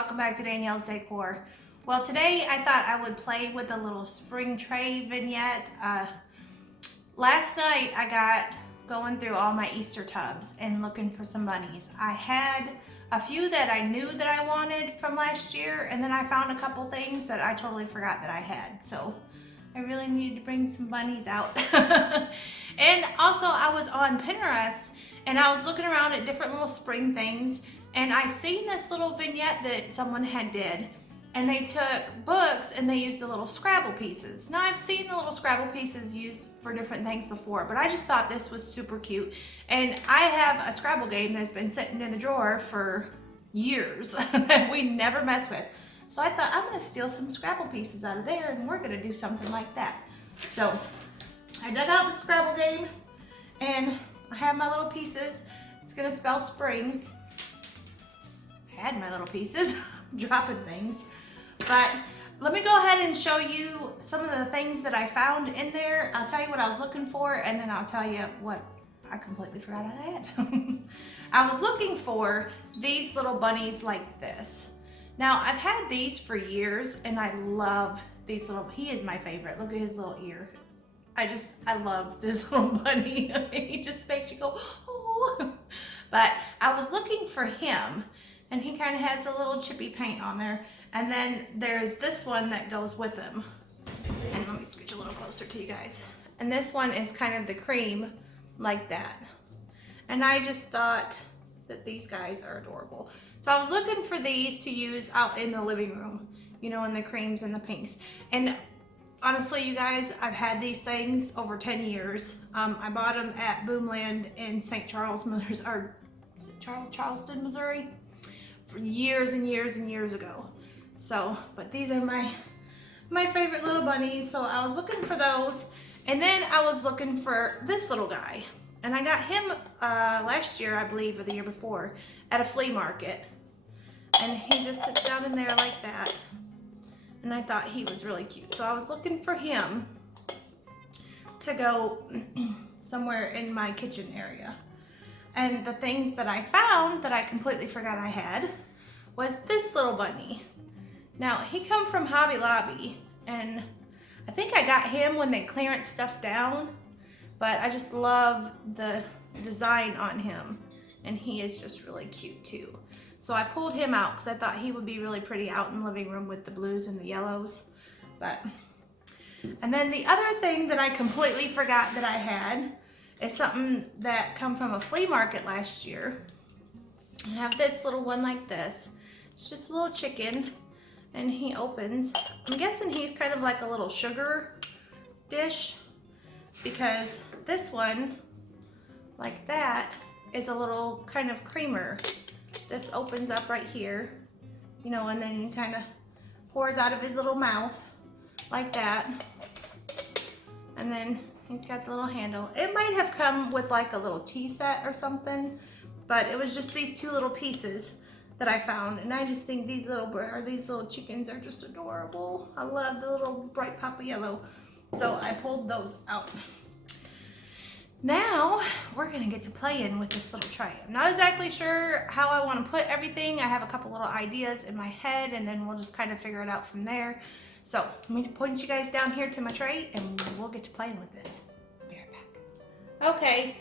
welcome back to Danielle's Decor. Well, today I thought I would play with a little spring tray vignette. Last night I got going through all my Easter tubs and looking for some bunnies. I had a few that I knew that I wanted from last year, and then I found a couple things that I totally forgot that I had. So I really needed to bring some bunnies out. And also I was on Pinterest and I was looking around at different little spring things, and I seen this little vignette that someone had did, and they took books and they used the little Scrabble pieces. Now I've seen the little Scrabble pieces used for different things before, but I just thought this was super cute. And I have a Scrabble game that's been sitting in the drawer for years that we never mess with. So I thought I'm gonna steal some Scrabble pieces out of there and we're gonna do something like that. So I dug out the Scrabble game and I have my little pieces. It's gonna spell spring. I had my little pieces, dropping things. But let me go ahead and show you some of the things that I found in there. I'll tell you what I was looking for, and then I'll tell you what I completely forgot I had. I was looking for these little bunnies like this. Now I've had these for years and I love these little, he is my favorite. Look at his little ear. I love this little bunny. He just makes you go, oh. But I was looking for him, and he kind of has a little chippy paint on there. And then there's this one that goes with him. And let me scooch a little closer to you guys. And this one is kind of the cream, like that. And I just thought that these guys are adorable. So I was looking for these to use out in the living room, you know, in the creams and the pinks. And honestly, you guys, I've had these things over 10 years. I bought them at Boomland in St. Charles, Missouri, or is it Charleston, Missouri, for years and years and years ago. So, but these are my favorite little bunnies. So I was looking for those, and then I was looking for this little guy, and I got him last year, I believe, or the year before, at a flea market, and he just sits down in there like that. And I thought he was really cute. So I was looking for him to go somewhere in my kitchen area. And the things that I found that I completely forgot I had was this little bunny. Now, he come from Hobby Lobby, and I think I got him when they clearance stuff down, but I just love the design on him, and he is just really cute too. So I pulled him out because I thought he would be really pretty out in the living room with the blues and the yellows. And then the other thing that I completely forgot that I had is something that come from a flea market last year. I have this little one like this. It's just a little chicken, and he opens. I'm guessing he's kind of like a little sugar dish, because this one, like that, is a little kind of creamer. This opens up right here, you know, and then kind of pours out of his little mouth like that. And then he's got the little handle. It might have come with like a little tea set or something, but it was just these two little pieces that I found. And I just think these little chickens are just adorable. I love the little bright pop of yellow. So I pulled those out. Now we're gonna get to playing with this little tray. I'm not exactly sure how I want to put everything. I have a couple little ideas in my head, and then we'll just kind of figure it out from there. So let me point you guys down here to my tray, and we'll get to playing with this. Be right back. Okay,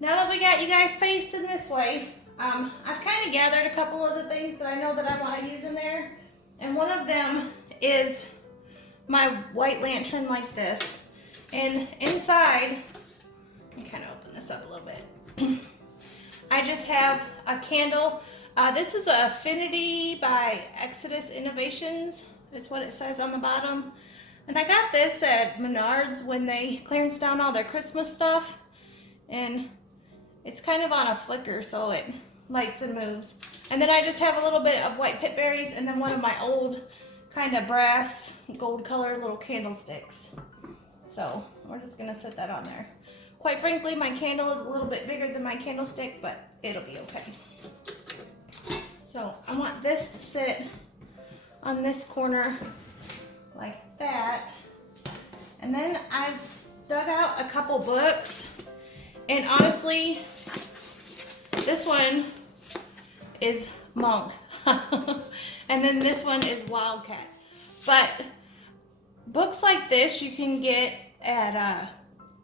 now that we got you guys faced in this way, I've kind of gathered a couple of the things that I know that I want to use in there, and one of them is my white lantern like this, and inside, let me kind of open this up a little bit. I just have a candle. This is a Affinity by Exodus Innovations. It's what it says on the bottom. And I got this at Menards when they clearance down all their Christmas stuff. And it's kind of on a flicker, so it lights and moves. And then I just have a little bit of white pit berries, and then one of my old kind of brass gold color little candlesticks. So we're just gonna set that on there. Quite frankly, my candle is a little bit bigger than my candlestick, but it'll be okay. So I want this to sit on this corner like that. And then I've dug out a couple books, and honestly, this one is Monk. And then this one is Wildcat. But books like this you can get at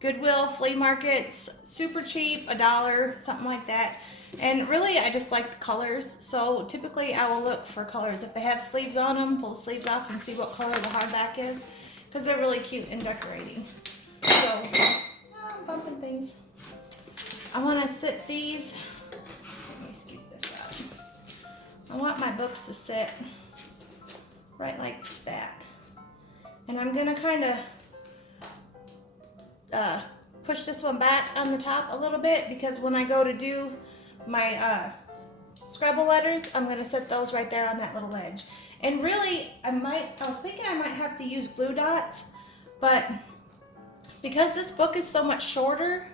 Goodwill, flea markets, super cheap, $1, something like that. And really, I just like the colors. So typically I will look for colors. If they have sleeves on them, pull the sleeves off and see what color the hardback is, because they're really cute in decorating. So, I'm bumping things. I want to sit these, let me scoop this out. I want my books to sit right like that. And I'm going to kind of push this one back on the top a little bit, because when I go to do my Scrabble letters, I'm going to set those right there on that little edge. And really, I was thinking I might have to use glue dots, but because this book is so much shorter,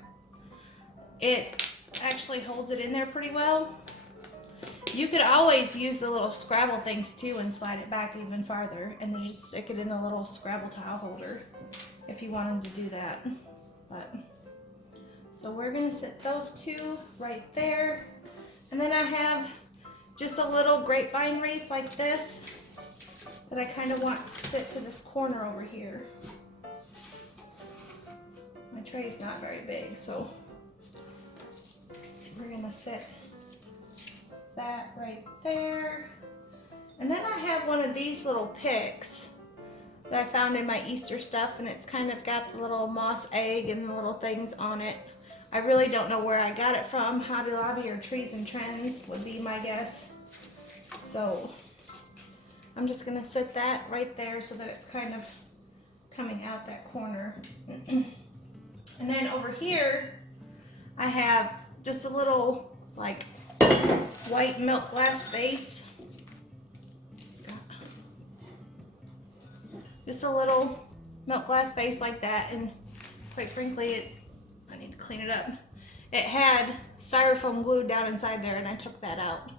it actually holds it in there pretty well. You could always use the little Scrabble things too and slide it back even farther, and then just stick it in the little Scrabble tile holder if you wanted to do that. But so we're gonna sit those two right there. And then I have just a little grapevine wreath like this that I kind of want to sit to this corner over here. My tray's not very big, so we're gonna sit that right there. And then I have one of these little picks that I found in my Easter stuff, and it's kind of got the little moss egg and the little things on it. I really don't know where I got it from. Hobby Lobby or Trees and Trends would be my guess. So I'm just gonna sit that right there so that it's kind of coming out that corner. And then over here, I have just a little like white milk glass vase. Just a little milk glass vase like that, and quite frankly, I need to clean it up. It had styrofoam glued down inside there, and I took that out.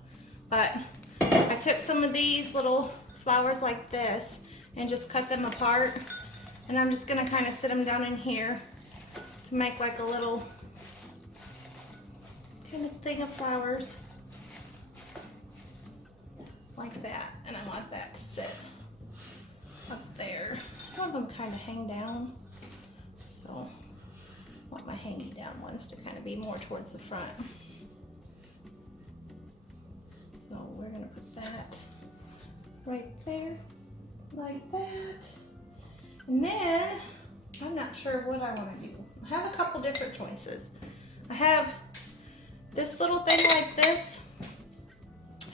But I took some of these little flowers like this and just cut them apart, and I'm just gonna kind of sit them down in here to make like a little kind of thing of flowers like that. And I want that to sit up there. Some of them kind of hang down, so I want my hanging down ones to kind of be more towards the front. So we're gonna put that right there like that. And then I'm not sure what I want to do. I have a couple different choices. I have this little thing like this,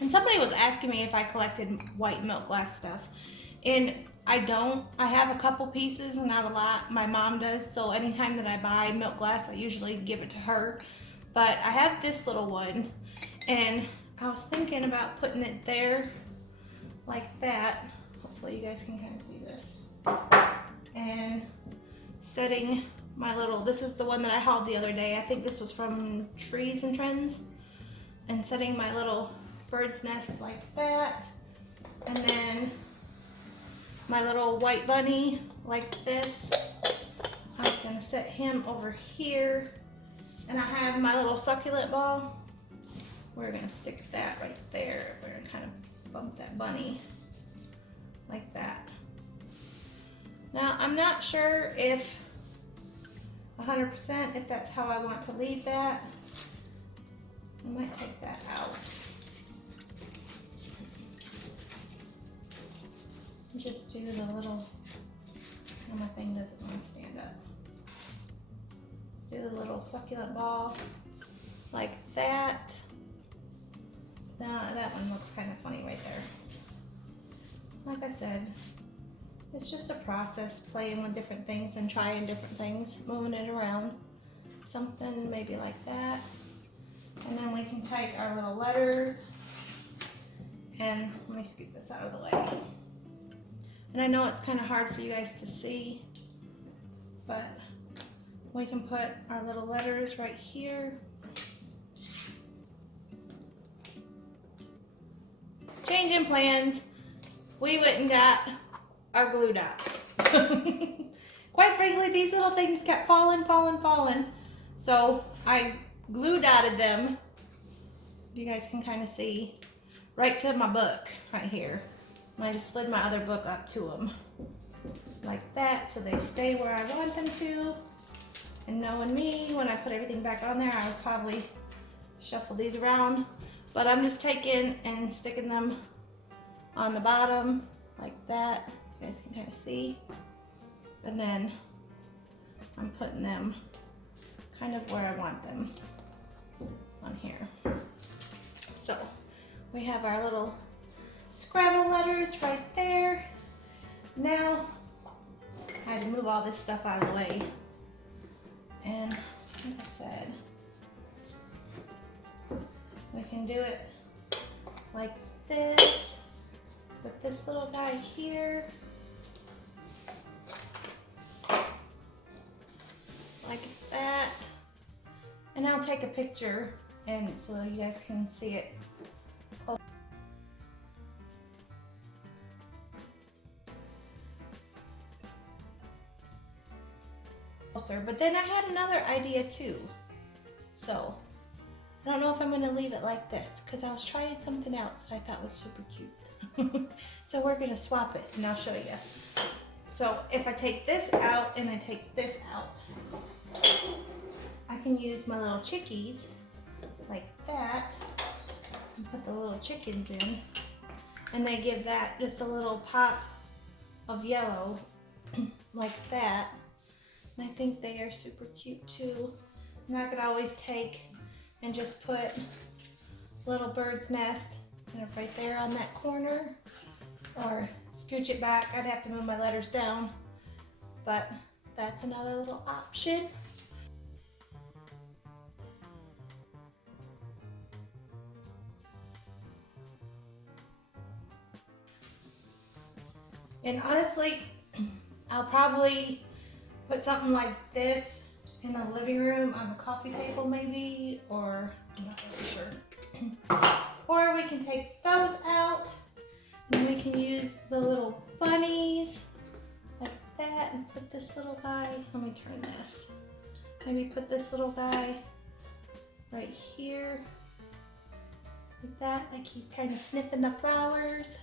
and somebody was asking me if I collected white milk glass stuff, and I don't. I have a couple pieces and not a lot. My mom does, so anytime that I buy milk glass, I usually give it to her. But I have this little one, and I was thinking about putting it there like that. Hopefully you guys can kind of see this. And setting my little, this is the one that I hauled the other day. I think this was from Trees and Trends. And setting my little bird's nest like that. And then my little white bunny like this. I was gonna set him over here. And I have my little succulent ball. We're gonna stick that right there. We're gonna kind of bump that bunny like that. Now, I'm not sure if 100% if that's how I want to leave that. I might take that out. Just do the little, oh, my thing doesn't want to stand up. Do the little succulent ball like that. Now that one looks kind of funny right there. Like I said, it's just a process, playing with different things and trying different things, moving it around. Something maybe like that. And then we can take our little letters, and let me scoop this out of the way. And I know it's kind of hard for you guys to see, but we can put our little letters right here. Changing plans. We went and got our glue dots. Quite frankly, these little things kept falling. So I glue dotted them. You guys can kind of see right to my book right here. And I just slid my other book up to them like that so they stay where I want them to. And knowing me, when I put everything back on there, I would probably shuffle these around. But I'm just taking and sticking them on the bottom like that. You guys can kind of see. And then I'm putting them kind of where I want them on here. So we have our little Scrabble letters right there. Now I had to move all this stuff out of the way. And like I said, we can do it like this with this little guy here. Like that. And I'll take a picture and so you guys can see it. But then I had another idea too. So I don't know if I'm going to leave it like this because I was trying something else that I thought was super cute. So we're going to swap it and I'll show you. So if I take this out and I take this out, I can use my little chickies like that and put the little chickens in, and they give that just a little pop of yellow like that. And I think they are super cute too. And I could always take and just put a little bird's nest right there on that corner, or scooch it back. I'd have to move my letters down, but that's another little option. And honestly, I'll probably put something like this in the living room on the coffee table maybe, or I'm not really sure. Or we can take those out and we can use the little bunnies like that and put this little guy, let me turn this. Maybe put this little guy right here like that, like he's kind of sniffing the flowers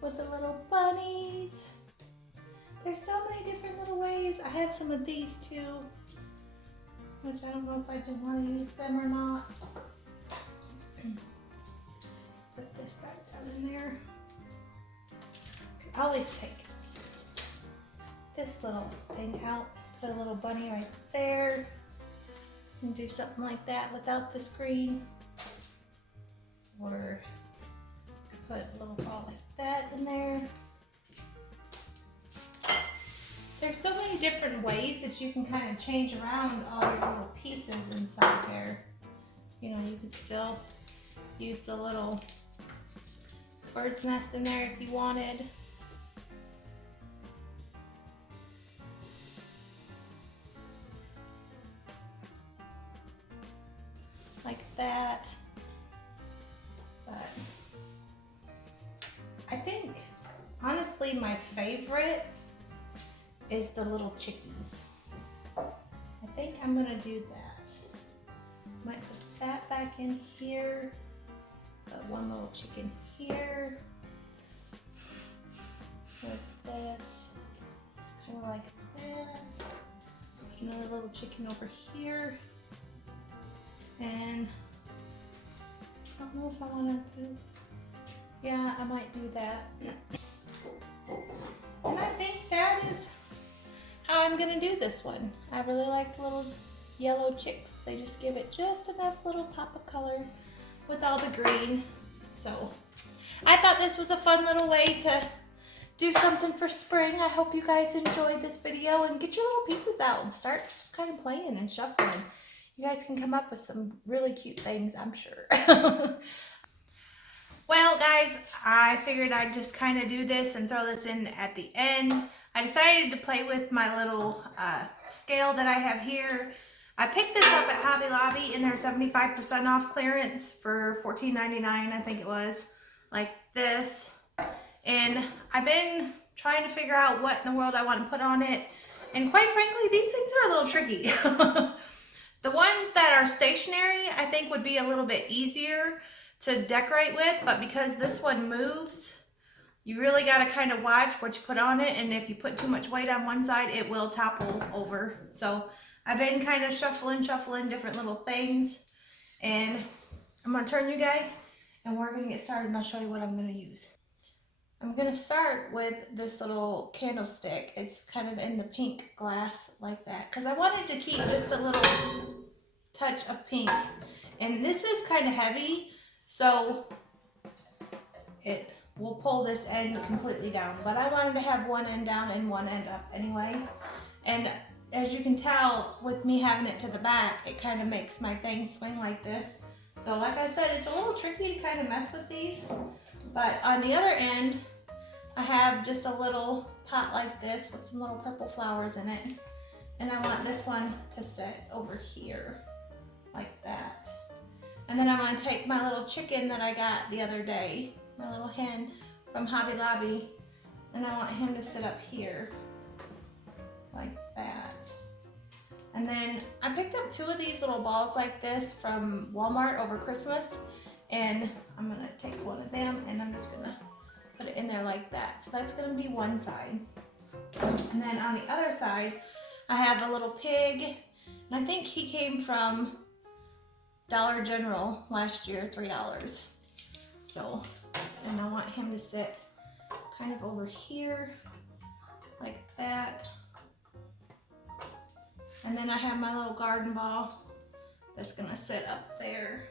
with the little bunnies. There's so many different little ways. I have some of these too, which I don't know if I do want to use them or not. Put this back down in there. I always take this little thing out, put a little bunny right there, and do something like that without the screen. Or put a little ball like that in there. There's so many different ways that you can kind of change around all your little pieces inside there. You know, you could still use the little bird's nest in there if you wanted. Like that. But I think, honestly, my favorite is the little chickies. I think I'm gonna do that. Might put that back in here. Put one little chicken here. Like this. Kind of like that. Another little chicken over here. And I don't know if I wanna do, yeah, I might do that. And I think that is how I'm gonna do this one. I really like the little yellow chicks. They just give it just enough little pop of color with all the green. So I thought this was a fun little way to do something for spring. I hope you guys enjoyed this video, and get your little pieces out and start just kind of playing and shuffling. You guys can come up with some really cute things, I'm sure. Well, guys, I figured I'd just kind of do this and throw this in at the end. I decided to play with my little scale that I have here. I picked this up at Hobby Lobby in their 75% off clearance for $14.99, I think it was, like this. And I've been trying to figure out what in the world I want to put on it. And quite frankly, these things are a little tricky. The ones that are stationary, I think, would be a little bit easier to decorate with, but because this one moves, you really got to kind of watch what you put on it, and if you put too much weight on one side, it will topple over. So I've been kind of shuffling different little things, and I'm going to turn you guys, and we're going to get started, and I'll show you what I'm going to use. I'm going to start with this little candlestick. It's kind of in the pink glass like that, because I wanted to keep just a little touch of pink. And this is kind of heavy, so it will pull this end completely down. But I wanted to have one end down and one end up anyway. And as you can tell, with me having it to the back, it kind of makes my thing swing like this. So like I said, it's a little tricky to kind of mess with these. But on the other end, I have just a little pot like this with some little purple flowers in it. And I want this one to sit over here like that. And then I'm going to take my little chicken that I got the other day, my little hen from Hobby Lobby, and I want him to sit up here like that. And then I picked up 2 of these little balls like this from Walmart over Christmas, and I'm going to take one of them and I'm just going to put it in there like that. So that's going to be one side. And then on the other side, I have a little pig, and I think he came from Dollar General last year, $3. So, and I want him to sit kind of over here like that. And then I have my little garden ball that's gonna sit up there.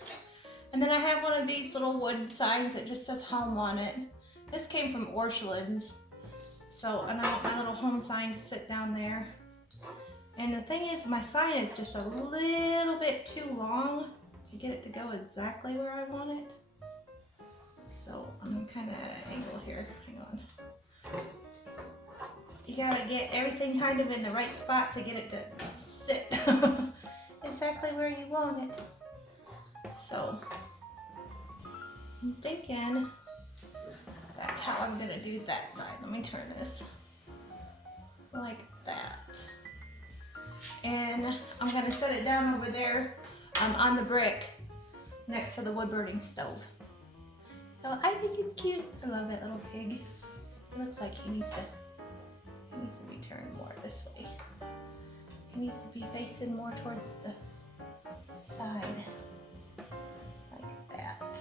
And then I have one of these little wood signs that just says home on it. This came from Orchlands. So, and I want my little home sign to sit down there. And the thing is, my sign is just a little bit too long to get it to go exactly where I want it. So I'm kind of at an angle here. Hang on. You gotta get everything kind of in the right spot to get it to sit exactly where you want it. So I'm thinking that's how I'm gonna do that side. Let me turn this like that. And I'm gonna set it down over there on the brick next to the wood burning stove. So I think it's cute. I love that little pig. It looks like he needs to be turned more this way. He needs to be facing more towards the side, like that.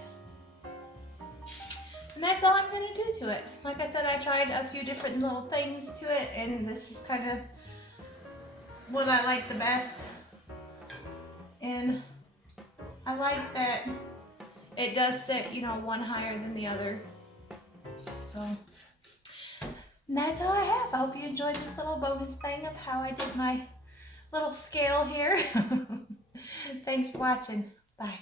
And that's all I'm gonna do to it. Like I said, I tried a few different little things to it, and this is kind of what I like the best. And I like that it does sit, you know, one higher than the other. So, and that's all I have. I hope you enjoyed this little bonus thing of how I did my little scale here. Thanks for watching. Bye.